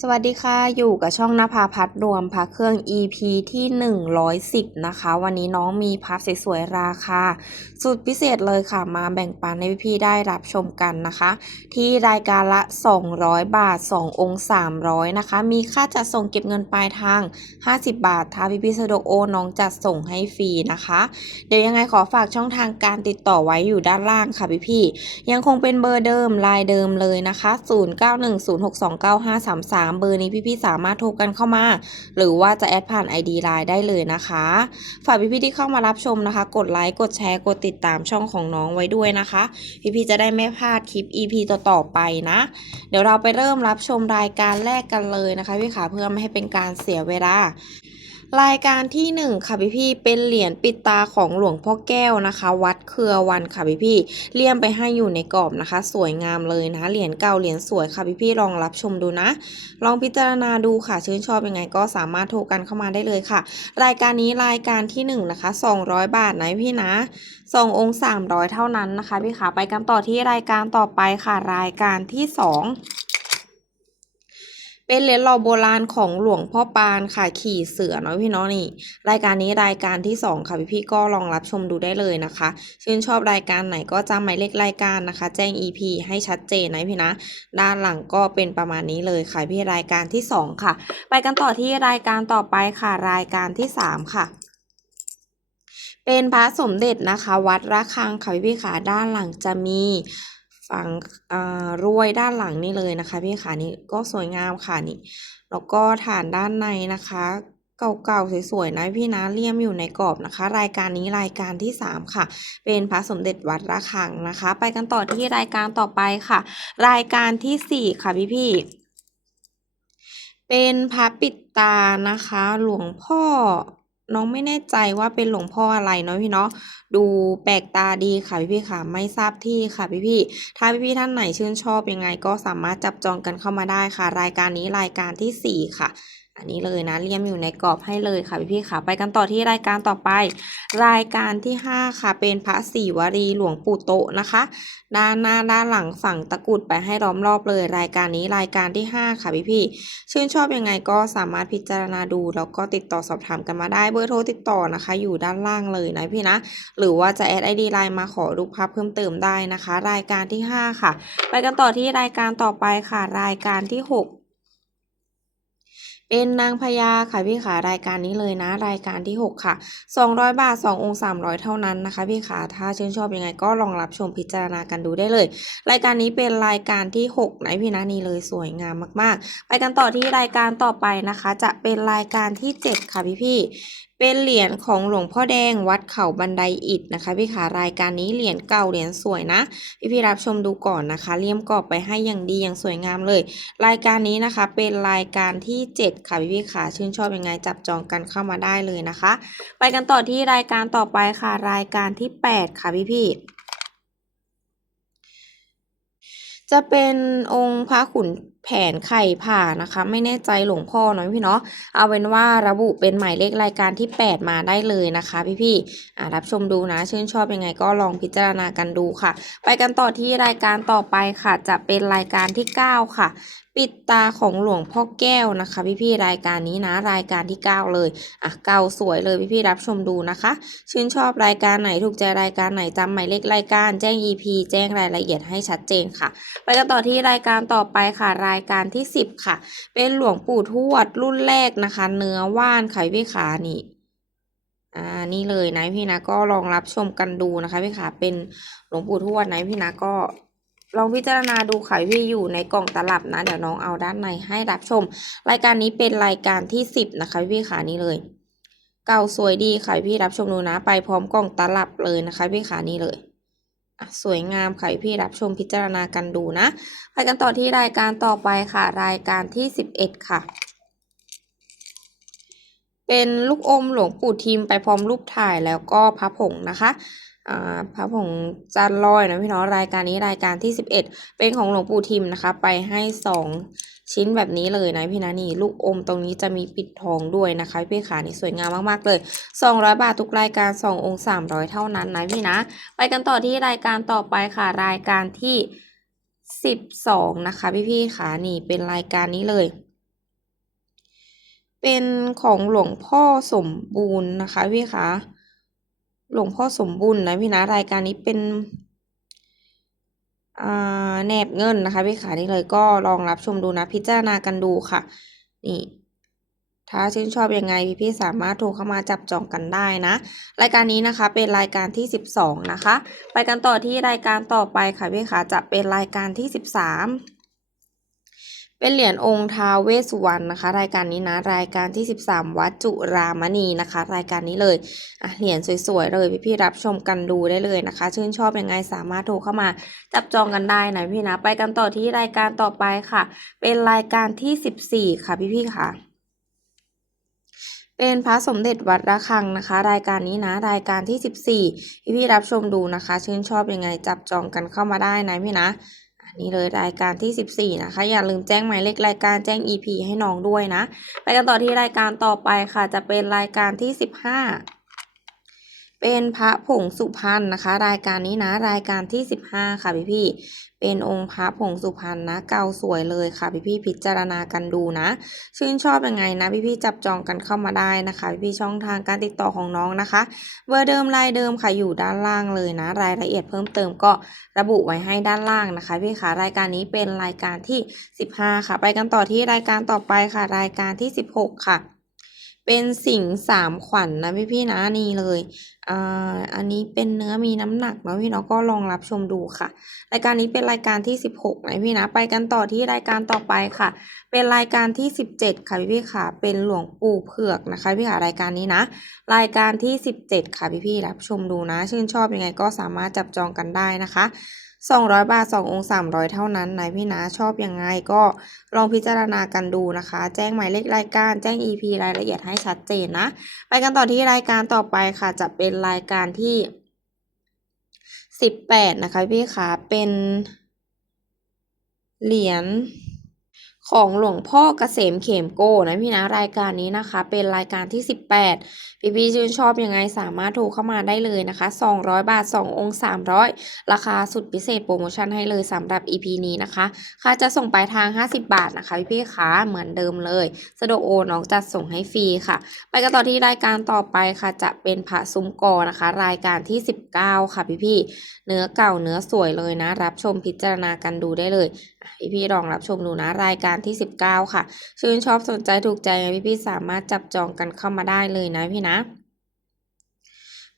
สวัสดีค่ะ อยู่กับช่องนภาพัฒน์รวมพระเครื่อง EP ที่ 110 นะคะ วันนี้น้องมีพับสวยๆราคา สุดพิเศษเลยค่ะ มาแบ่งปันให้พี่ๆได้รับชมกันนะคะ ที่รายการละ 200 บาท 2 องค์ 300 นะคะ มีค่าจัดส่งเก็บเงินปลายทาง 50 บาท ถ้าพี่ๆสะดวกโอนน้องจัดส่งให้ฟรีนะคะ เดี๋ยวยังไงขอฝากช่องทางการติดต่อไว้อยู่ด้านล่างค่ะพี่ๆยังคงเป็นเบอร์เดิมลายเดิมเลยนะคะ 0910629533เบอร์นี้พี่ๆสามารถโทรกันเข้ามา หรือว่าจะแอดผ่าน ID ไลน์ได้เลยนะคะฝากพี่ๆที่เข้ามารับชมนะคะ กดไลค์กดแชร์กดติดตามช่องของน้องไว้ด้วยนะคะ พี่ๆจะได้ไม่พลาดคลิป EP ต่อๆไปนะ เดี๋ยวเราไปเริ่มรับชมรายการแรกกันเลยนะคะพี่ขาเพื่อไม่ให้เป็นการเสียเวลา รายการที่หนึ่งค่ะพี่พี่เป็นเหรียญปิดตาของหลวงพ่อแก้วนะคะ วัดเครือวันค่ะพี่พี่เลี่ยมไปให้อยู่ในกรอบนะคะ สวยงามเลยนะเหรียญเก่าเหรียญสวยค่ะพี่พี่ลองรับชมดูนะ ลองพิจารณาดูค่ะชื่นชอบยังไงก็สามารถโทรกันเข้ามาได้เลยค่ะ รายการนี้รายการที่หนึ่งนะคะ 200 บาทนะพี่นะสององค์300 เท่านั้นนะคะพี่ขาไปกันต่อที่รายการต่อไปค่ะรายการที่สอง เป็นเหรียญหล่อโบราณของหลวงพ่อปานค่ะขี่เสือเนาะพี่เนาะนี่ รายการนี้รายการที่สองค่ะพี่พี่ก็ลองรับชมดูได้เลยนะคะ ชื่นชอบรายการไหนก็จำหมายเลขรายการนะคะ แจ้ง EP ให้ชัดเจนนะพี่นะ ด้านหลังก็เป็นประมาณนี้เลยค่ะพี่รายการที่สองค่ะ ไปกันต่อที่รายการต่อไปค่ะ รายการที่สามค่ะเป็นพระสมเด็จนะคะ วัดระฆังค่ะพี่พี่ขาด้านหลังจะมี ฝั่งอ่ารวยด้านหลังนี่เลยนะคะ พี่ขานี่ก็สวยงามค่ะนี่ แล้วก็ฐานด้านในนะคะเก่าๆสวยๆนะพี่นะเลี่ยมอยู่ในกรอบนะคะ รายการนี้รายการที่สามค่ะ เป็นพระสมเด็จวัดระฆังนะคะ ไปกันต่อที่รายการต่อไปค่ะ รายการที่สี่ค่ะพี่ๆเป็นพระปิดตานะคะ หลวงพ่อ น้องไม่แน่ใจว่าเป็นหลวงพ่ออะไรเนาะพี่เนาะดูแปลกตาดีค่ะพี่พี่ค่ะไม่ทราบที่ค่ะพี่พี่ถ้าพี่พี่ท่านไหนชื่นชอบยังไง ก็สามารถจับจองกันเข้ามาได้ค่ะ รายการนี้รายการที่สี่ค่ะ อันนี้เลยนะเลี่ยมอยู่ในกรอบให้เลยค่ะพี่พี่ๆค่ะไปกันต่อที่รายการต่อไป รายการที่ห้าค่ะ เป็นพระศรีวรีหลวงปู่โตนะคะ ด้านหน้าด้านหลังฝั่งตะกุดไปให้ล้อมรอบเลย รายการนี้รายการที่ 5 ค่ะพี่พี่ๆชื่นชอบยังไงก็สามารถพิจารณาดู แล้วก็ติดต่อสอบถามกันมาได้เบอร์โทรติดต่อนะคะ อยู่ด้านล่างเลยนะพี่นะ หรือว่าจะแอดไอดีไลน์มาขอรูปภาพเพิ่มเติมได้นะคะ รายการที่ 5 ค่ะ ไปกันต่อที่รายการต่อไปค่ะ รายการที่ 6 เอ็นนางพญาค่ะพี่ขารายการนี้เลยนะ รายการที่ 6 ค่ะ 200 บาท 2 องค์ 300 เท่านั้นนะคะ พี่ขาถ้าชื่นชอบยังไงก็ลองรับชมพิจารณากันดูได้เลย รายการนี้เป็นรายการที่6นพี่นะนี่เลยสวยงามมาก ๆ ไปกันต่อที่รายการต่อไปนะคะ จะเป็นรายการที่ 7 ค่ะพี่พี่ เป็นเหรียญของหลวงพ่อแดงวัดเขาบันไดอิฐนะคะพี่ขารายการนี้เหรียญเก่าเหรียญสวยนะพี่พี่รับชมดูก่อนนะคะเลี่ยมกรอบไปให้อย่างดีอย่างสวยงามเลย รายการนี้นะคะเป็นรายการที่ 7 ค่ะพี่พี่ๆค่ะชื่นชอบยังไงจับจองกันเข้ามาได้เลยนะคะ ไปกันต่อที่รายการต่อไปค่ะ รายการที่ 8 ค่ะพี่พี่จะเป็นองค์พระขุน แผนไข่ผ่านะคะ ไม่แน่ใจหลวงพ่อเนาะพี่เนาะเอาเป็นว่าระบุเป็นหมายเลขรายการที่ 8 มาได้เลยนะคะ พี่พี่ๆรับชมดูนะ ชื่นชอบยังไงก็ลองพิจารณากันดูค่ะ ไปกันต่อที่รายการต่อไปค่ะ จะเป็นรายการที่ 9 ค่ะ ปิดตาของหลวงพ่อแก้วนะคะ พี่ๆรายการนี้นะรายการที่ 9 เลยอะเก่าสวยเลยพี่ๆรับชมดูนะคะ ชื่นชอบรายการไหนถูกใจรายการไหนจำหมายเลขรายการแจ้ง EP แจ้งรายละเอียดให้ชัดเจนค่ะ ไปกันต่อที่รายการต่อไปค่ะ รายการที่ 10 ค่ะ เป็นหลวงปู่ทวดรุ่นแรกนะคะ เนื้อว่านค่ะพี่ขานี่อ่านี่เลยนะพี่นะก็ลองรับชมกันดูนะคะพี่ขาเป็นหลวงปู่ทวดนะพี่นะก็ ลองพิจารณาดูค่ะพี่อยู่ในกล่องตลับนะ เดี๋ยวน้องเอาด้านในให้รับชม รายการนี้เป็นรายการที่สิบนะคะพี่ขานี่เลย เก่าสวยดีค่ะพี่รับชมดูนะ ไปพร้อมกล่องตลับเลยนะคะพี่ขานี่เลยสวยงามค่ะพี่รับชมพิจารณากันดูนะไปกันต่อที่รายการต่อไปค่ะ รายการที่สิบเอ็ดค่ะ เป็นลูกอมหลวงปู่ทิมไปพร้อมรูปถ่ายแล้วก็พระผงนะคะ พระผงจันลอยนะพี่เนาะรายการนี้รายการที่สิบเอ็ดเป็นของหลวงปู่ทิมนะคะ ไปให้สองชิ้นแบบนี้เลยนะพี่นะนี่ลูกอมตรงนี้จะมีปิดทองด้วยนะคะพี่ขานี่สวยงามมากๆเลยสองร้อยบาททุกรายการสององค์สามร้อยเท่านั้นนะพี่นะ ไปกันต่อที่รายการต่อไปค่ะรายการที่สิบสองนะคะ พี่ๆค่ะนี่เป็นรายการนี้เลยเป็นของหลวงพ่อสมบูรณ์นะคะพี่คะ หลวงพ่อสมบูรณ์นะพี่นะรายการนี้เป็นแนบเงินนะคะพี่ขานี่เลยก็ลองรับชมดูนะ พิจารณากันดูค่ะ นี่ ถ้าชื่นชอบยังไงพี่ๆสามารถโทรเข้ามาจับจองกันได้นะ รายการนี้นะคะเป็นรายการที่ 12 นะคะ ไปกันต่อที่รายการต่อไปค่ะพี่ขาจะเป็นรายการที่ 13 เป็นเหรียญองค์ท้าเวสุวรรณนะคะ รายการนี้นะ รายการที่ 13 วัดจุรามณีนะคะ รายการนี้เลยอะเหรียญสวยๆเลยพี่ๆรับชมกันดูได้เลยนะคะ ชื่นชอบยังไงสามารถโทรเข้ามาจับจองกันได้นะพี่นะไปกันต่อที่รายการต่อไปค่ะ เป็นรายการที่ 14 ค่ะพี่ๆค่ะเป็นพระสมเด็จวัดระฆังนะคะ รายการนี้นะ รายการที่ 14พี่พี่รับชมดูนะคะ ชื่นชอบยังไงจับจองกันเข้ามาได้นะพี่นะ นนี้เลยรายการที่ 14 นะคะ อย่าลืมแจ้งหมายเลขรายการแจ้ง EP ให้น้องด้วยนะ ไปกันต่อที่รายการต่อไปค่ะ จะเป็นรายการที่ 15 เป็นพระผงสุพรรณนะคะ รายการนี้นะรายการที่ 15 ค่ะพี่พี่เป็นองค์พระผงสุพรรณนะ เก่าสวยเลยค่ะพี่พี่พิจารณากันดูนะ ชื่นชอบยังไงนะพี่ๆจับจองกันเข้ามาได้นะคะพี่ๆช่องทางการติดต่อของน้องนะคะ เบอร์เดิมรายเดิมค่ะอยู่ด้านล่างเลยนะ รายละเอียดเพิ่มเติมก็ระบุไว้ให้ด้านล่างนะคะ พี่คะรายการนี้เป็นรายการที่ 15 ค่ะ ไปกันต่อที่รายการต่อไปค่ะ รายการที่ 16 ค่ะ เป็นสิ่งสามขวัญนนะพี่พี่ๆนะนี่เลยอ่าอันนี้เป็นเนื้อมีน้ำหนักเนาะพี่เนาะก็ลองรับชมดูค่ะ รายการนี้เป็นรายการที่ 16นะพี่นะไปกันต่อที่รายการต่อไปค่ะ เป็นรายการที่ 17 ค่ะพี่พี่ๆค่ะ เป็นหลวงปู่เผือกนะคะพี่ค่ะรายการนี้นะ รายการที่ 17 ค่ะพี่พี่ๆรับชมดูนะ ชื่นชอบยังไงก็สามารถจับจองกันได้นะคะ 200 บาท 2 องค์ 300 เท่านั้นนะพี่นะชอบยังไงก็ลองพิจารณากันดูนะคะ แจ้งหมายเลขรายการ แจ้ง EP รายละเอียดให้ชัดเจนนะ ไปกันต่อที่รายการต่อไปค่ะ จะเป็นรายการที่ 18 นะคะพี่คะเป็นเหรียญ ของหลวงพ่อเกษมเขมโกนะพี่นะรายการนี้นะคะ เป็นรายการที่ 18 พี่พี่ๆชื่นชอบยังไงสามารถโทรเข้ามาได้เลยนะคะ 200 บาท 2 องค์ 300 ราคาสุดพิเศษโปรโมชั่นให้เลยสำหรับ EP นี้นะคะค่าจะส่งปลายทาง 50 บาทนะคะ พี่พี่ๆคะเหมือนเดิมเลย สะดวกโอนน้องจัดส่งให้ฟรีค่ะ ไปกันต่อที่รายการต่อไปค่ะจะเป็นพระซุ้มกอนะคะ รายการที่ 19 ค่ะพี่พี่ๆเนื้อเก่าเนื้อสวยเลยนะ รับชมพิจารณากันดูได้เลย พี่พี่ๆลองรับชมดูนะรายการที่ 19 ค่ะ ชื่นชอบสนใจถูกใจไงพี่พี่ๆสามารถจับจองกันเข้ามาได้เลยนะพี่นะ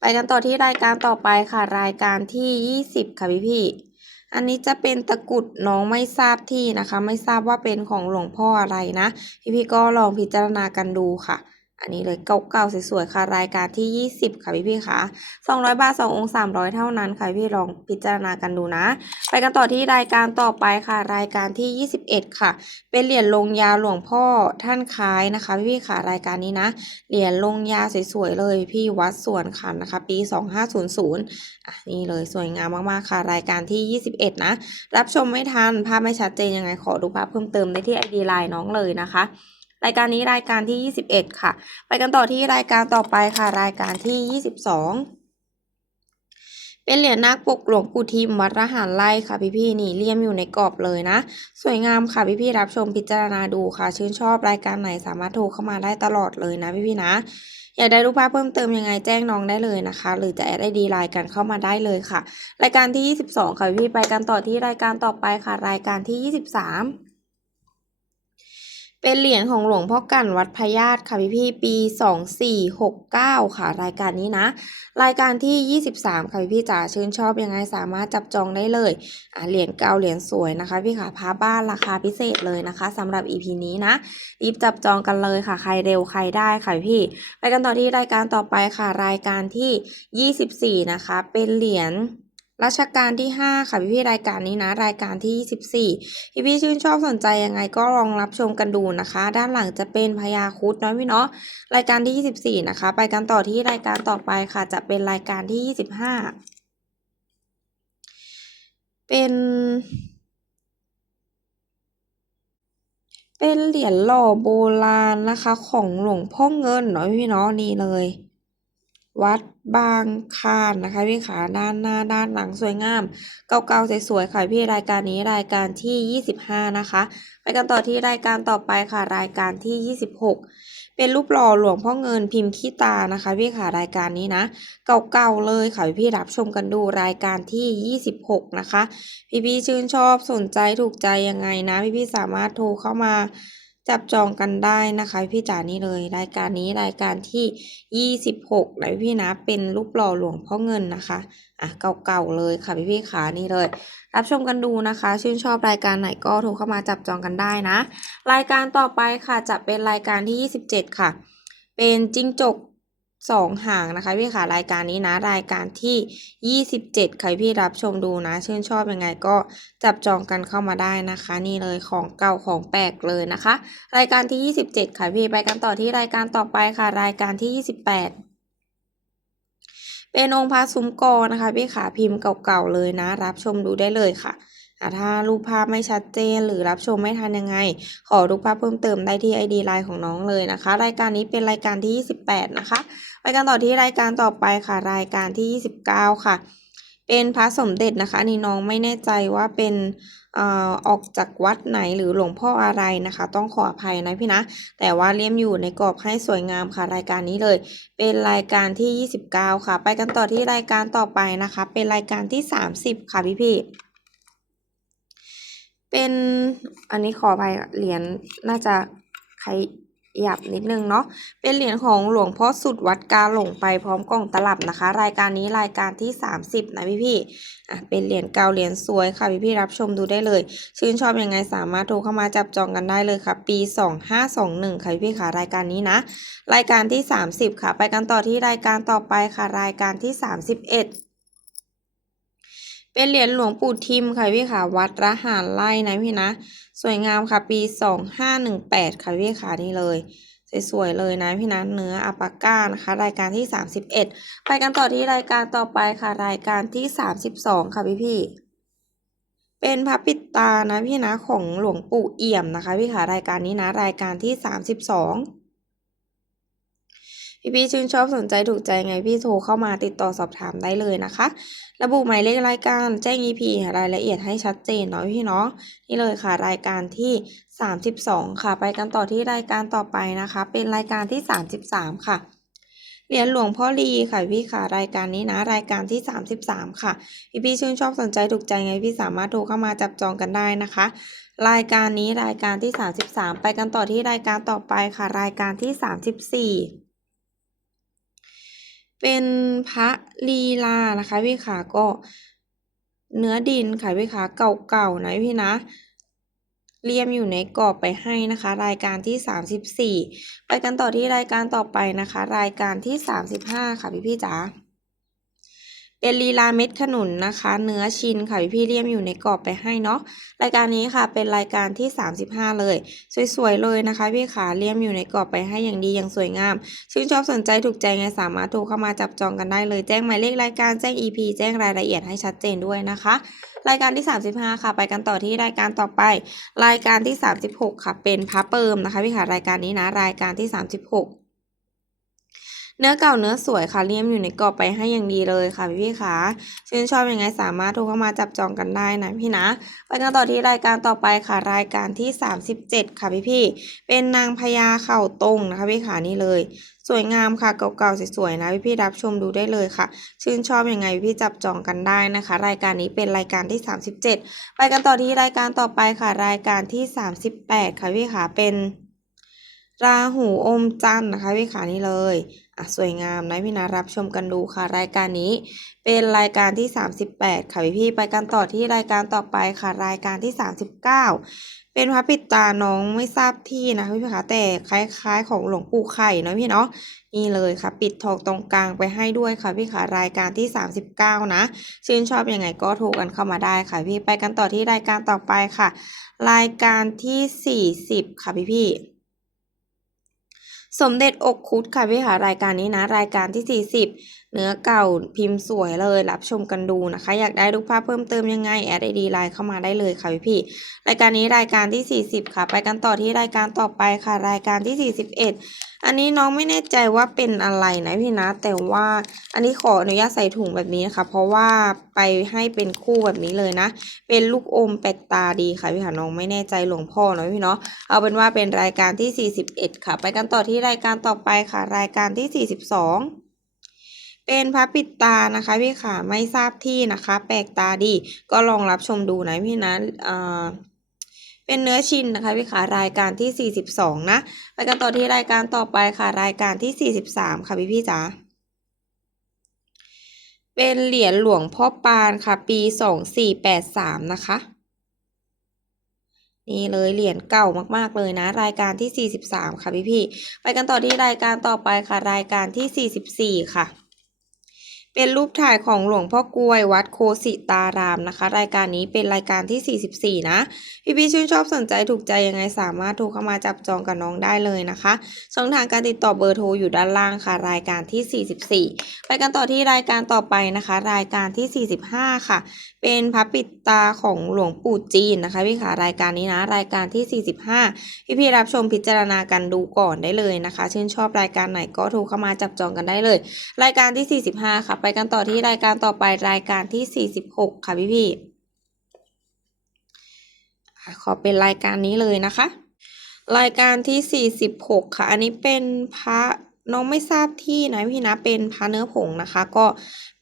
ไปกันต่อที่รายการต่อไปค่ะ รายการที่ 20 ค่ะพี่พี่ๆอันนี้จะเป็นตะกุดน้องไม่ทราบที่นะคะ ไม่ทราบว่าเป็นของหลวงพ่ออะไรนะ พี่พี่ๆก็ลองพิจารณากันดูค่ะ อันนี้เลยเก่าๆสวยๆค่ะรายการที่ 20 ค่ะพี่พี่ๆค่ะ200 บาท 2 องค์ 300 เท่านั้นค่ะพี่ลองพิจารณากันดูนะ ไปกันต่อที่รายการต่อไปค่ะ รายการที่ 21 ค่ะ เป็นเหรียญลงยาหลวงพ่อท่านคล้ายนะคะพี่พี่ๆค่ะรายการนี้นะ เหรียญลงยาสวยๆเลยพี่วัดสวนขันนะคะปี 2500อะนี่เลยสวยงามมากๆค่ะ รายการที่ 21 นะ รับชมไม่ทันภาพไม่ชัดเจนยังไงขอดูภาพเพิ่มเติมได้ที่ ID ไลน์น้องเลยนะคะ รายการนี้รายการที่ 21 ค่ะ ไปกันต่อที่รายการต่อไปค่ะ รายการที่ 22 เป็นเหรียญนาคปกหลวงปู่ทิมวัดระหารไร่ค่ะพี่ๆนี่เลี่ยมอยู่ในกรอบเลยนะ สวยงามค่ะพี่ๆรับชมพิจารณาดูค่ะ ชื่นชอบรายการไหนสามารถโทรเข้ามาได้ตลอดเลยนะพี่ๆนะอยากได้รูปภาพเพิ่มเติมยังไงแจ้งน้องได้เลยนะคะ หรือจะแอดไอดีไลน์กันเข้ามาได้เลยค่ะ รายการที่ 22 ค่ะพี่ไปกันต่อที่รายการต่อไปค่ะ รายการที่ 23 เป็นเหรียญของหลวงพ่อกันวัดพญาตค่ะพี่พี่ปี 2469 ค่ะ รายการนี้นะ รายการที่ 23 ค่ะพี่พี่จ๋าชื่นชอบยังไงสามารถจับจองได้เลยอ่าเหรียญเก่าเหรียญสวยนะคะ พี่ค่ะพาบ้านราคาพิเศษเลยนะคะสำหรับ EP นี้นะรีบจับจองกันเลยค่ะ ใครเร็วใครได้ค่ะพี่ ไปกันต่อที่รายการต่อไปค่ะ รายการที่ 24 นะคะ เป็นเหรียญ รัชกาลที่ 5 ค่ะ พี่พี่ๆรายการนี้นะ รายการที่ 24 พี่พี่ชื่นชอบสนใจยังไงก็ลองรับชมกันดูนะคะ ด้านหลังจะเป็นพญาคุดเนาะพี่เนาะรายการที่ 24 นะคะ ไปกันต่อที่รายการต่อไปค่ะ จะเป็นรายการที่ 25 เป็น เป็นเหรียญหล่อโบราณนะคะ ของหลวงพ่อเงินเนาะพี่เนาะนี่เลย วัดบางคานนะคะพี่ขาด้านหน้าด้านหลังสวยงาม เก่าๆสวยๆค่ะพี่รายการนี้รายการที่ 25 นะคะ ไปกันต่อที่รายการต่อไปค่ะรายการที่ 26 เป็นรูปหล่อหลวงพ่อเงินพิมพ์ขี้ตานะคะพี่ขารายการนี้นะ เก่าๆเลยค่ะพี่รับชมกันดูรายการที่ 26 นะคะ พี่ๆชื่นชอบสนใจถูกใจยังไงนะพี่ๆสามารถโทรเข้ามา จับจองกันได้นะคะพี่จ๋านี่เลย รายการนี้รายการที่ 26นะพี่นะเป็นรูปหล่อหลวงพ่อเงินนะคะอะเก่าๆเลยค่ะพี่ๆขานี่เลย รับชมกันดูนะคะ ชื่นชอบรายการไหนก็โทรเข้ามาจับจองกันได้นะ รายการต่อไปค่ะจะเป็นรายการที่ 27 ค่ะ เป็นจิ้งจก สองหางนะคะพี่ค่ะรายการนี้นะรายการที่ 27 ใครพี่รับชมดูนะ ชื่นชอบยังไงก็จับจองกันเข้ามาได้นะคะ นี่เลยของเก่าของแปลกเลยนะคะ รายการที่ 27 ค่ะพี่ไปกันต่อที่รายการต่อไปค่ะ รายการที่ 28เป็นองค์พระซุ้มกอนะคะพี่ขาพิมพ์เก่าๆเลยนะ รับชมดูได้เลยค่ะอะ ถ้ารูปภาพไม่ชัดเจนหรือรับชมไม่ทันยังไง ขอรูปภาพเพิ่มเติมได้ที่ ID ไลน์ของน้องเลยนะคะ รายการนี้เป็นรายการที่ 28 นะคะไปกันต่อที่รายการต่อไปค่ะ รายการที่ 29 ค่ะ เป็นพระสมเด็จนะคะนี่น้องไม่แน่ใจว่าเป็นเอ่อออกจากวัดไหนหรือหลวงพ่ออะไรนะคะ ต้องขออภัยนะพี่นะ แต่ว่าเลี่ยมอยู่ในกรอบให้สวยงามค่ะรายการนี้เลย เป็นรายการที่ 29 ค่ะ ไปกันต่อที่รายการต่อไปนะคะ เป็นรายการที่ 30 ค่ะพี่พี่ เป็นอันนี้ขออภัยเหรียญน่าจะใครหยับนิดนึงเนาะเป็นเหรียญของหลวงพ่อสุดวัดกาหลงไปพร้อมกล่องตลับนะคะ รายการนี้รายการที่ 30 นะพี่พี่อะเป็นเหรียญเก่าเหรียญสวยค่ะพี่พี่รับชมดูได้เลย ชื่นชอบยังไงสามารถโทรเข้ามาจับจองกันได้เลยค่ะ ปี 2521 ค่ะพี่พี่ค่ะรายการนี้นะ รายการที่ 30 ค่ะ ไปกันต่อที่รายการต่อไปค่ะรายการที่ 31 เป็นเหรียญหลวงปู่ทิมค่ะพี่ค่ะวัดระหารไร่นะพี่นะ สวยงามค่ะปี2518ค่ะพี่ค่ะนี่เลย สวยๆเลยนะพี่นะเนื้ออัปาก้านะคะ รายการที่31ไปกันต่อที่รายการต่อไปค่ะ รายการที่32ค่ะพี่พี่เป็นพระปิดตานะพี่นะของหลวงปู่เอี่ยมนะคะพี่ค่ะรายการนี้นะรายการที่32 พี่พี่ๆชื่นชอบสนใจถูกใจไงพี่โทรเข้ามาติดต่อสอบถามได้เลยนะคะ ระบุหมายเลขรายการแจ้ง EP รายละเอียดให้ชัดเจนเนาะพี่เนาะนี่เลยค่ะรายการที่ 32 ค่ะ ไปกันต่อที่รายการต่อไปนะคะ เป็นรายการที่ 33 ค่ะเหรียญหลวงพ่อลีค่ะพี่ค่ะรายการนี้นะ รายการที่ 33 ค่ะ พี่พี่ๆชื่นชอบสนใจถูกใจไงพี่สามารถโทรเข้ามาจับจองกันได้นะคะ รายการนี้รายการที่ 33 ไปกันต่อที่รายการต่อไปค่ะ รายการที่ 34 เป็นพระลีลานะคะพี่ขาก็เนื้อดินค่ะพี่ขาเก่าๆนะพี่นะ เรียมอยู่ในกรอบไปให้นะคะ รายการที่ 34 ไปกันต่อที่รายการต่อไปนะคะ รายการที่ 35 ค่ะพี่พี่ๆจ๋า เป็นลีลาเม็ดขนุนนะคะ เนื้อชิ้นค่ะพี่พี่เรียมอยู่ในกรอบไปให้เนาะรายการนี้ค่ะเป็นรายการที่ 35 เลย สวยๆเลยนะคะ พี่ขาเลี่ยมอยู่ในกรอบไปให้อย่างดีอย่างสวยงาม ชื่นชอบสนใจถูกใจไงสามารถโทรเข้ามาจับจองกันได้เลยแจ้งหมายเลขรายการแจ้ง EP แจ้งรายละเอียดให้ชัดเจนด้วยนะคะ รายการที่ 35 ค่ะ ไปกันต่อที่รายการต่อไป รายการที่ 36 ค่ะ เป็นพระเปิมนะคะพี่ค่ะรายการนี้นะรายการที่ 36 เนื้อเก่าเนื้อสวยค่ะเลี่ยมอยู่ในกรอบไปให้อย่างดีเลยค่ะพี่พี่คะชื่นชอบยังไงสามารถโทรเข้ามาจับจองกันได้นะพี่นะไปกันต่อที่รายการต่อไปค่ะรายการที่ 37 ค่ะพี่พี่เป็นนางพญาเข่าตรงนะคะพี่ขานี่เลยสวยงามค่ะเก่าๆสวยๆนะพี่พี่รับชมดูได้เลยค่ะ ชื่นชอบยังไงพี่จับจองกันได้นะคะ รายการนี้เป็นรายการที่ 37 ไปกันต่อที่รายการต่อไปค่ะ รายการที่ 38 ค่ะพี่ขาเป็น ราหูอมจันทร์นะคะพี่ขานี่เลยอะสวยงามนะพี่นะรับชมกันดูค่ะ รายการนี้เป็นรายการที่ 38 ค่ะพี่พี่ไปกันต่อที่รายการต่อไปค่ะ รายการที่ 39 เป็นพระปิดตาน้องไม่ทราบที่นะคะพี่คะแต่คล้าย ๆ ของหลวงปู่ไข่เนาะพี่เนาะนี่เลยค่ะ ปิดทองตรงกลางไปให้ด้วยค่ะพี่ค่ะรายการที่ 39 นะชื่นชอบยังไงก็โทรกันเข้ามาได้ค่ะพี่ไปกันต่อที่รายการต่อไปค่ะ รายการที่ 40 ค่ะพี่พี่ สมเด็จอกคุดค่ะพี่ค่ะรายการนี้นะ รายการที่ 40 เนื้อเก่าพิมพ์สวยเลยรับชมกันดูนะคะ อยากได้รูปภาพเพิ่มเติมยังไงแอดไอดีไลน์เข้ามาได้เลยค่ะพี่พี่รายการนี้รายการที่ 40 ค่ะ ไปกันต่อที่รายการต่อไปค่ะ รายการที่ 41 อันนี้น้องไม่แน่ใจว่าเป็นอะไรนะพี่นะ แต่ว่าอันนี้ขออนุญาตใส่ถุงแบบนี้นะคะ เพราะว่าไปให้เป็นคู่แบบนี้เลยนะ เป็นลูกอมแปลกตาดีค่ะพี่ค่ะน้องไม่แน่ใจหลวงพ่อเนาะพี่เนาะเอาเป็นว่าเป็นรายการที่ 41 ค่ะ ไปกันต่อที่รายการต่อไปค่ะ รายการที่ 42เป็นพระปิดตานะคะพี่ค่ะไม่ทราบที่นะคะ แปลกตาดีก็ลองรับชมดูนะพี่นะอ่า เป็นเนื้อชินนะคะพี่ค่ะรายการที่ 42 นะ ไปกันต่อที่รายการต่อไปค่ะรายการที่ 43 ค่ะพี่พี่จ๋าเป็นเหรียญหลวงพ่อปานค่ะ ปี 2483 นะคะ นี่เลยเหรียญเก่ามากๆเลยนะ รายการที่ 43 ค่ะพี่พี่ไปกันต่อที่รายการต่อไปค่ะรายการที่ 44 ค่ะ เป็นรูปถ่ายของหลวงพ่อกลวยวัดโคสิตารามนะคะ รายการนี้เป็นรายการที่ 44 นะ พี่พี่ๆชื่นชอบสนใจถูกใจยังไงสามารถโทรเข้ามาจับจองกับน้องได้เลยนะคะ ช่องทางการติดต่อเบอร์โทรอยู่ด้านล่างค่ะ รายการที่ 44 ไปกันต่อที่รายการต่อไปนะคะ รายการที่ 45 ค่ะ เป็นพระปิดตาของหลวงปู่จีนนะคะพี่ค่ะรายการนี้นะ รายการที่ 45 พี่พี่รับชมพิจารณากันดูก่อนได้เลยนะคะ ชื่นชอบรายการไหนก็โทรเข้ามาจับจองกันได้เลย รายการที่ 45 ค่ะ ไปกันต่อที่รายการต่อไปรายการที่ 46 ค่ะพี่พี่ขอเป็นรายการนี้เลยนะคะ รายการที่ 46 ค่ะ อันนี้เป็นพระน้องไม่ทราบที่นะพี่นะเป็นพระเนื้อผงนะคะ ก็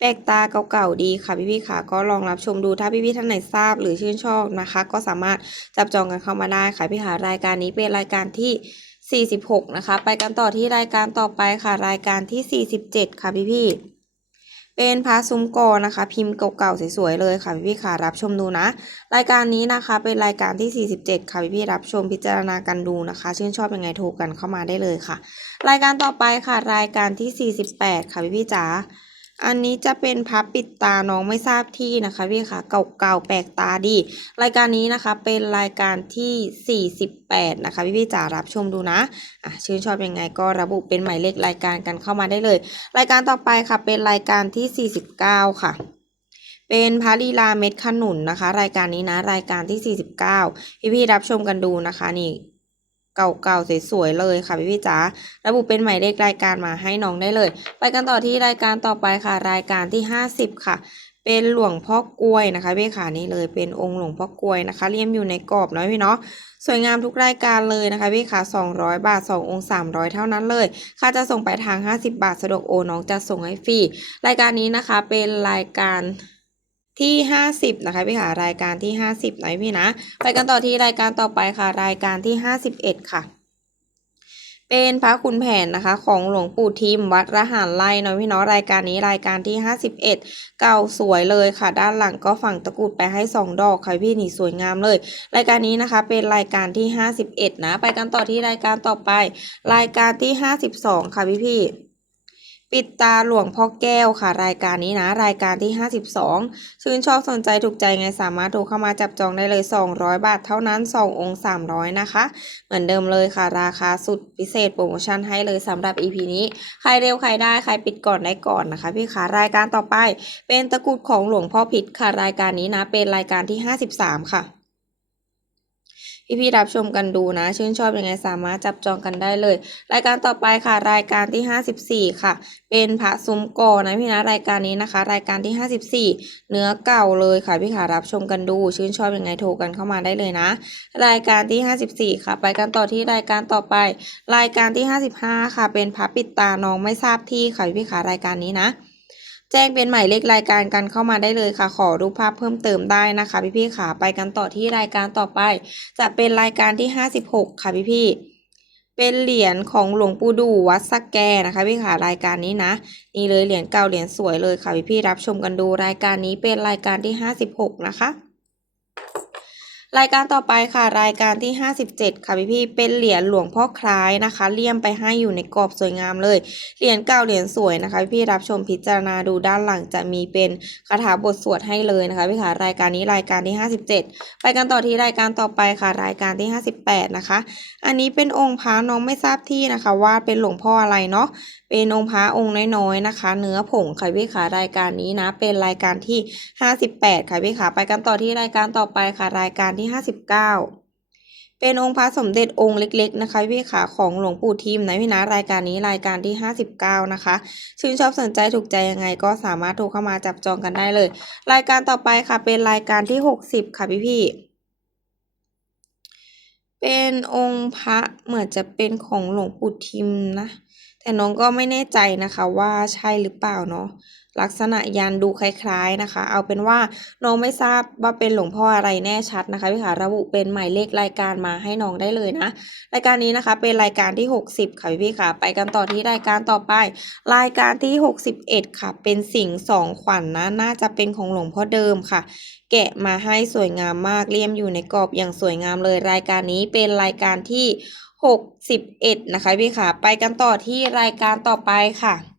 แปลกตาเก่าๆดีค่ะพี่ๆค่ะ ก็ลองรับชมดูถ้าพี่ๆท่านไหนทราบหรือชื่นชอบนะคะ ก็สามารถจับจองกันเข้ามาได้ค่ะพี่ค่ะรายการนี้เป็นรายการที่ 46 นะคะ ไปกันต่อที่รายการต่อไปค่ะ รายการที่ 47 ค่ะพี่ๆเป็นพระซุ้มกอนะคะ พิมพ์เก่าๆสวยๆเลยค่ะพี่ๆค่ะรับชมดูนะ รายการนี้นะคะเป็นรายการที่ 47 ค่ะพี่ๆรับชมพิจารณากันดูนะคะ ชื่นชอบยังไงโทรกันเข้ามาได้เลยค่ะ รายการต่อไปค่ะ รายการที่ 48 ค่ะพี่ๆจ๋า อันนี้จะเป็นพับปิดตาน้องไม่ทราบที่นะคะพี่ค่ะเก่าๆแปลกตาดี รายการนี้นะคะเป็นรายการที่ 48 นะคะพี่ๆจ๋ารับชมดูนะอะชื่นชอบยังไงก็ระบุเป็นหมายเลขรายการกันเข้ามาได้เลย รายการต่อไปค่ะเป็นรายการที่ 49 ค่ะเป็นพระลีลาเม็ดขนุนนะคะ รายการนี้นะ รายการที่ 49 พี่พี่รับชมกันดูนะคะนี่ เก่าๆสวยๆเลยค่ะพี่พี่จ๋าระบุเป็นหมายเลขรายการมาให้น้องได้เลย ไปกันต่อที่รายการต่อไปค่ะ รายการที่ 50 ค่ะ เป็นหลวงพ่อกล้วยนะคะพี่ขานี่เลยเป็นองค์หลวงพ่อกล้วยนะคะเลี่ยมอยู่ในกรอบเนาะพี่เนาะสวยงามทุกรายการเลยนะคะพี่ขา200 บาท 2 องค์ 300 เท่านั้นเลย ค่าจะส่งไปลายทาง 50 บาทสะดวกโอน้องจะส่งให้ฟรีรายการนี้นะคะเป็นรายการ ที่ 50 นะคะพี่ค่ะรายการที่ 50 นะพี่นะ ไปกันต่อที่รายการต่อไปค่ะ รายการที่ 51 ค่ะ เป็นพระคุณแผนนะคะ ของหลวงปู่ทิมวัดระหารไร่เนาะพี่เนาะรายการนี้รายการที่ 51 เก่าสวยเลยค่ะ ด้านหลังก็ฝั่งตะกุดไปให้ 2 ดอกค่ะพี่นี่สวยงามเลย รายการนี้นะคะเป็นรายการที่ 51 นะ ไปกันต่อที่รายการต่อไป รายการที่ 52 ค่ะพี่พี่ ปิดตาหลวงพ่อแก้วค่ะ รายการนี้นะ รายการที่ 52 ชื่นชอบสนใจถูกใจไงสามารถโทรเข้ามาจับจองได้เลย 200 บาทเท่านั้น 2 องค์ 300 นะคะ เหมือนเดิมเลยค่ะ ราคาสุดพิเศษโปรโมชั่นให้เลยสำหรับ EP นี้ ใครเร็วใครได้ใครปิดก่อนได้ก่อนนะคะ พี่คะรายการต่อไป เป็นตะกรุดของหลวงพ่อพิษค่ะรายการนี้นะเป็นรายการที่ 53 ค่ะ พี่พี่ๆรับชมกันดูนะ ชื่นชอบยังไงสามารถจับจองกันได้เลย รายการต่อไปค่ะ รายการที่ 54 ค่ะ เป็นพระซุ้มกอนะพี่นะรายการนี้นะคะ รายการที่ 54 เนื้อเก่าเลยค่ะพี่ขารับชมกันดู ชื่นชอบยังไงโทรกันเข้ามาได้เลยนะ รายการที่ 54 ค่ะ ไปกันต่อที่รายการต่อไป รายการที่ 55 ค่ะ เป็นพระปิดตาน้องไม่ทราบที่ค่ะพี่ขารายการนี้นะ แจ้งเป็นหมายเลขรายการกันเข้ามาได้เลยค่ะ ขอรูปภาพเพิ่มเติมได้นะคะ พี่พี่ๆขาไปกันต่อที่รายการต่อไป จะเป็นรายการที่ 56 ค่ะพี่พี่ๆเป็นเหรียญของหลวงปู่ดูวัดสักแกนะคะพี่ขารายการนี้นะนี่เลยเหรียญเก่าเหรียญสวยเลยค่ะพี่พี่ๆรับชมกันดูรายการนี้เป็นรายการที่ 56 นะคะ รายการต่อไปค่ะรายการที่ 57 ค่ะพี่พี่เป็นเหรียญหลวงพ่อคล้ายนะคะ เลี่ยมไปให้อยู่ในกรอบสวยงามเลย เหรียญเก่าเหรียญสวยนะคะ พี่ๆรับชมพิจารณาดูด้านหลังจะมีเป็นคาถาบทสวดให้เลยนะคะพี่ค่ะรายการนี้รายการที่ 57 ไปกันต่อที่รายการต่อไปค่ะรายการที่ 58 นะคะ อันนี้เป็นองค์พระน้องไม่ทราบที่นะคะว่าเป็นหลวงพ่ออะไรเนาะ เป็นองค์พระองค์น้อยๆนะคะ เนื้อผงค่ะพี่ค่ะรายการนี้นะ เป็นรายการที่ 58 ค่ะพี่ค่ะไปกันต่อที่รายการต่อไปค่ะรายการที่ 59เป็นองค์พระสมเด็จองค์เล็ก ๆ นะคะพี่ขาของหลวงปู่ทิมนะพี่นะรายการนี้รายการที่ 59 นะคะชื่นชอบสนใจถูกใจยังไงก็สามารถโทรเข้ามาจับจองกันได้เลย รายการต่อไปค่ะเป็นรายการที่ 60 ค่ะพี่พี่ๆเป็นองค์พระเหมือนจะเป็นของหลวงปู่ทิมนะ แต่น้องก็ไม่แน่ใจนะคะว่าใช่หรือเปล่าเนาะลักษณะยันดูคล้ายๆนะคะ เอาเป็นว่าน้องไม่ทราบว่าเป็นหลวงพ่ออะไรแน่ชัดนะคะพี่ขาระบุเป็นหมายเลขรายการมาให้น้องได้เลยนะ รายการนี้นะคะเป็นรายการที่ 60 ค่ะพี่ๆค่ะไปกันต่อที่รายการต่อไป รายการที่ 61 ค่ะ เป็นสิ่งสองขวัญนนะน่าจะเป็นของหลวงพ่อเดิมค่ะ แกะมาให้สวยงามมากเลี่ยมอยู่ในกรอบอย่างสวยงามเลย รายการนี้เป็นรายการที่ 61 นะคะพี่ค่ะ ไปกันต่อที่รายการต่อไปค่ะ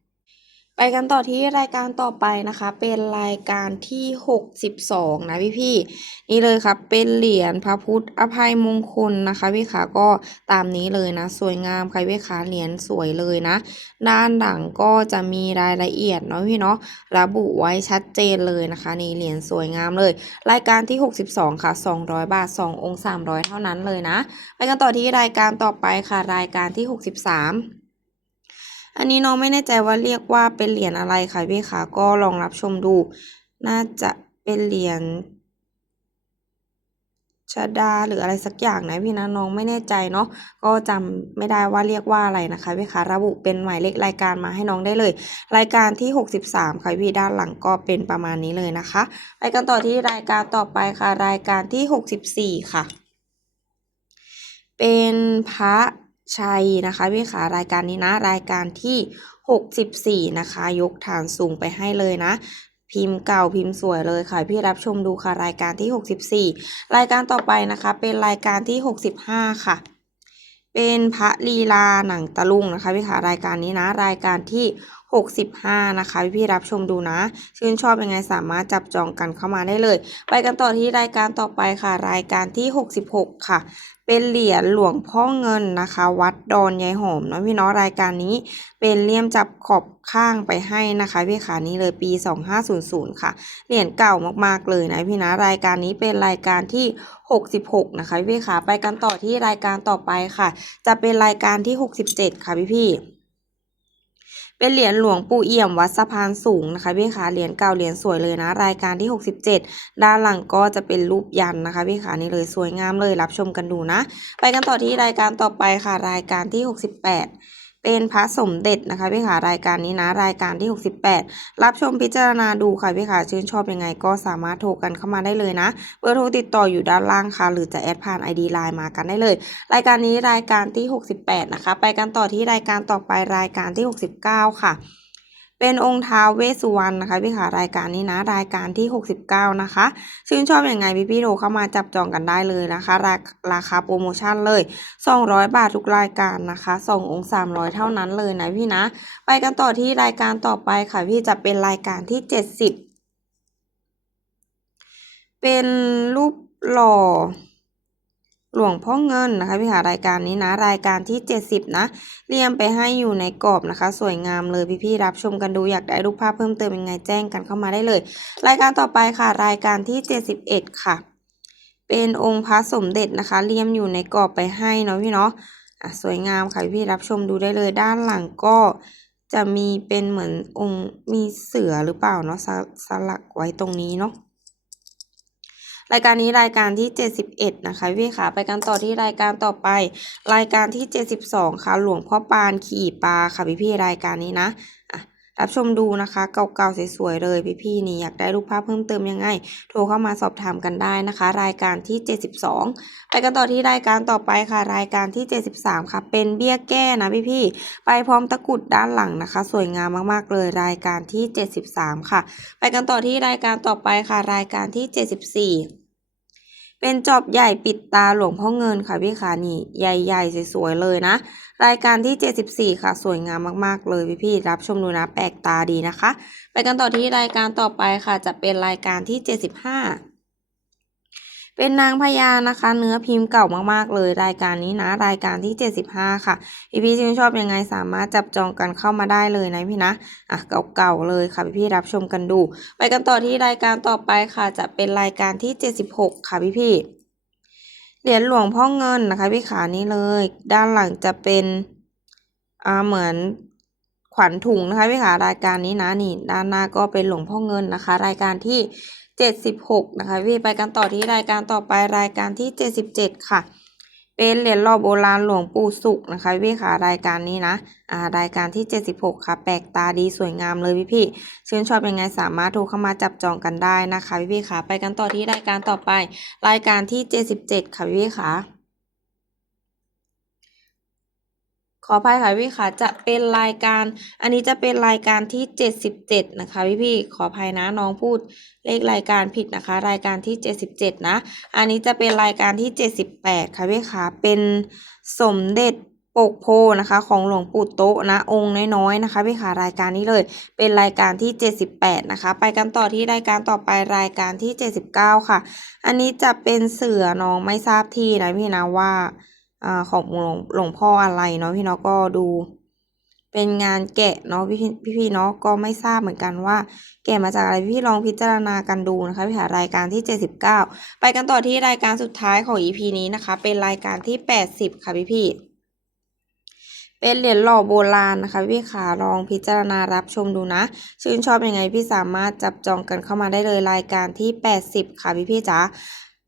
ไปกันต่อที่รายการต่อไปนะคะ เป็นรายการที่ 62 นะพี่พี่นี่เลยครับเป็นเหรียญพระพุทธอภัยมงคลนะคะพี่ขาก็ตามนี้เลยนะ สวยงามใครพี่ขาเหรียญสวยเลยนะ ด้านหลังก็จะมีรายละเอียดเนาะพี่เนาะระบุไว้ชัดเจนเลยนะคะนี่เหรียญสวยงามเลย รายการที่ 62 ค่ะ 200 บาท 2 องค์ 300 เท่านั้นเลยนะ ไปกันต่อที่รายการต่อไปค่ะรายการที่ 63 อันนี้น้องไม่แน่ใจว่าเรียกว่าเป็นเหรียญอะไรค่ะพี่คะก็ลองรับชมดู น่าจะเป็นเหรียญชดาหรืออะไรสักอย่างนะพี่นะน้องไม่แน่ใจเนาะก็จำไม่ได้ว่าเรียกว่าอะไรนะคะพี่คะระบุเป็นหมายเลขรายการมาให้น้องได้เลย รายการที่ 63 ค่ะพี่ด้านหลังก็เป็นประมาณนี้เลยนะคะ ไปกันต่อที่รายการต่อไปค่ะ รายการที่ 64 ค่ะ เป็นพระ ชัยนะคะพี่ขารายการนี้นะ รายการที่ 64 นะคะ ยกฐานสูงไปให้เลยนะ พิมพ์เก่าพิมพ์สวยเลยค่ะ พี่รับชมดูค่ะรายการที่ 64 รายการต่อไปนะคะ เป็นรายการที่ 65 ค่ะ เป็นพระลีลาหนังตะลุงนะคะพี่ขารายการนี้นะ รายการที่ 65 นะคะ พี่พี่รับชมดูนะ ชื่นชอบยังไงสามารถจับจองกันเข้ามาได้เลย ไปกันต่อที่รายการต่อไปค่ะ รายการที่ 66 ค่ะ เป็นเหรียญหลวงพ่อเงินนะคะ วัดดอนยายหอมเนาะพี่เนาะรายการนี้เป็นเลี่ยมจับขอบข้างไปให้นะคะพี่ขานี้เลยปี 2500 ค่ะ เหรียญเก่ามากๆเลยนะพี่นะรายการนี้เป็นรายการที่ 66 นะคะพี่ขาไปกันต่อที่รายการต่อไปค่ะ จะเป็นรายการที่ 67 ค่ะพี่พี่ เป็นเหรียญหลวงปู่เอี่ยมวัดสะพานสูงนะคะพี่ขาเหรียญเก่าเหรียญสวยเลยนะ รายการที่ 67 ด้านหลังก็จะเป็นรูปยันนะคะพี่ขานี่เลยสวยงามเลยรับชมกันดูนะ ไปกันต่อที่รายการต่อไปค่ะรายการที่ 68 เป็นพระสมเด็จนะคะพี่ขารายการนี้นะรายการที่ 68 รับชมพิจารณาดูค่ะพี่ขาชื่นชอบยังไงก็สามารถโทรกันเข้ามาได้เลยนะเบอร์โทรติดต่ออยู่ด้านล่างค่ะ หรือจะแอดผ่าน ID ไลน์มากันได้เลย รายการนี้รายการที่ 68 นะคะ ไปกันต่อที่รายการต่อไปรายการที่ 69 ค่ะ เป็นองค์ท้าวเวสุวรรณนะคะพี่ขารายการนี้นะ รายการที่ 69 นะคะ ชื่นชอบอยังไงพี่พี่โทรเข้ามาจับจองกันได้เลยนะคะราคาราคาโปรโมชั่นเลย 200 บาททุกรายการนะคะ2องค์ 300 เท่านั้นเลยนะพี่นะ ไปกันต่อที่รายการต่อไปค่ะพี่จะเป็นรายการที่ 70 เป็นรูปหล่อ หลวงพ่อเงินนะคะพี่หารายการนี้นะ รายการที่ 70 นะเรียมไปให้อยู่ในกรอบนะคะ สวยงามเลยพี่ๆรับชมกันดูอยากได้รูปภาพเพิ่มเติมยังไงแจ้งกันเข้ามาได้เลย รายการต่อไปค่ะ รายการที่ 71 ค่ะ เป็นองค์พระสมเด็จนะคะเรียมอยู่ในกรอบไปให้เนาะพี่เนาะอะสวยงามค่ะพี่รับชมดูได้เลยด้านหลังก็จะมีเป็นเหมือนองค์มีเสือหรือเปล่าเนาะสสลักไว้ตรงนี้เนาะ รายการนี้รายการที่ 71 นะคะพี่ขาไปกันต่อที่รายการต่อไป รายการที่ 72 ค่ะ หลวงพ่อปานขี่ปลาค่ะพี่พี่รายการนี้นะรับชมดูนะคะ เก่าๆสวยๆเลยพี่พี่ๆนี่อยากได้รูปภาพเพิ่มเติมยังไง โทรเข้ามาสอบถามกันได้นะคะ รายการที่ 72 ไปกันต่อที่รายการต่อไปค่ะ รายการที่ 73 ค่ะ เป็นเบี้ยแก้นะพี่พี่ๆไปพร้อมตะกุดด้านหลังนะคะ สวยงามมากๆเลย รายการที่ 73 ค่ะ ไปกันต่อที่รายการต่อไปค่ะ รายการที่ 74 เป็นจอบใหญ่ปิดตาหลวงพ่อเงินค่ะพี่ขานี่ใหญ่ๆสวยๆเลยนะ รายการที่ 74 ค่ะ สวยงามมากๆเลยพี่ๆรับชมดูนะแปลกตาดีนะคะ ไปกันต่อที่รายการต่อไปค่ะจะเป็นรายการที่ 75 เป็นนางพญานะคะ เนื้อพิมพ์เก่ามากๆเลย รายการนี้นะ รายการที่ 75 ค่ะพี่พี่ชื่นชอบยังไงสามารถจับจองกันเข้ามาได้เลยนะพี่นะอะเก่าๆเลยค่ะพี่พี่รับชมกันดู ไปกันต่อที่รายการต่อไปค่ะ จะเป็นรายการที่ 76 ค่ะพี่พี่เหรียญหลวงพ่อเงินนะคะพี่ขานี่เลย ด้านหลังจะเป็นอ่าเหมือนขวัญถุงนะคะพี่ขารายการนี้นะนี่ด้านหน้าก็เป็นหลวงพ่อเงินนะคะ รายการที่ เจ็ดสิบหกนะคะพี่ไปกันต่อที่รายการต่อไปรายการที่เจ็ดสิบเจ็ดค่ะ เป็นเหรียญหล่อโบราณหลวงปู่สุขนะคะพี่ขารายการนี้นะอ่ารายการที่ 76 ค่ะแปลกตาดีสวยงามเลยพี่พี่ชื่นชอบยังไงสามารถโทรเข้ามาจับจองกันได้นะคะพี่พี่ค่ะไปกันต่อที่รายการต่อไป รายการที่ 77 ค่ะพี่พี่ค่ะ ขออภัยค่ะพี่ค่ะจะเป็นรายการ อันนี้จะเป็นรายการที่เจ็ดสิบเจ็ดนะคะพี่พี่ๆขออภัยนะน้องพูดเลขรายการผิดนะคะ รายการที่เจ็ดสิบเจ็ดนะ อันนี้จะเป็นรายการที่เจ็ดสิบแปดค่ะพี่ค่ะเป็นสมเด็จปกโพนะคะของหลวงปู่โตะนะองค์น้อยๆนะคะพี่ค่ะรายการนี้เลย เป็นรายการที่เจ็ดสิบแปดนะคะ ไปกันต่อที่รายการต่อไปรายการที่เจ็ดสิบเก้าค่ะ อันนี้จะเป็นเสือน้องไม่ทราบที่นะพี่นะว่า อ่าของหลวงหลวงพ่ออะไรเนาะพี่เนาะก็ดู เป็นงานแกะเนาะพี่พี่พี่ๆเนาะก็ไม่ทราบเหมือนกันว่า แกะมาจากอะไรพี่ลองพิจารณากันดูนะคะพี่หารายการที่ 79 ไปกันต่อที่รายการสุดท้ายของ EP นี้นะคะ เป็นรายการที่ 80 ค่ะพี่พี่เป็นเหรียญหล่อโบราณนะคะพี่ขาลองพิจารณารับชมดูนะ ชื่นชอบยังไงพี่สามารถจับจองกันเข้ามาได้เลยรายการที่ 80 ค่ะพี่พี่จ๋า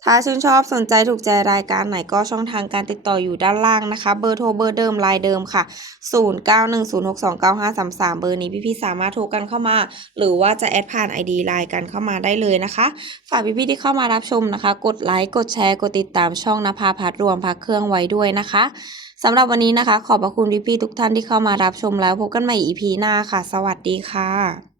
ถ้าชื่นชอบสนใจถูกใจรายการไหนก็ช่องทางการติดต่ออยู่ด้านล่างนะคะ เบอร์โทรเบอร์เดิมลายเดิมค่ะ 0910629533 เบอร์นี้พี่ๆสามารถโทรกันเข้ามา หรือว่าจะแอดผ่าน ID ไลน์กันเข้ามาได้เลยนะคะฝากพี่ๆที่เข้ามารับชมนะคะ กดไลค์กดแชร์กดติดตามช่องนภาพัฒน์รวมพักเครื่องไว้ด้วยนะคะสำหรับวันนี้นะคะ ขอบพระคุณพี่ๆทุกท่านที่เข้ามารับชมแล้วพบกันใหม่ EP หน้าค่ะ สวัสดีค่ะ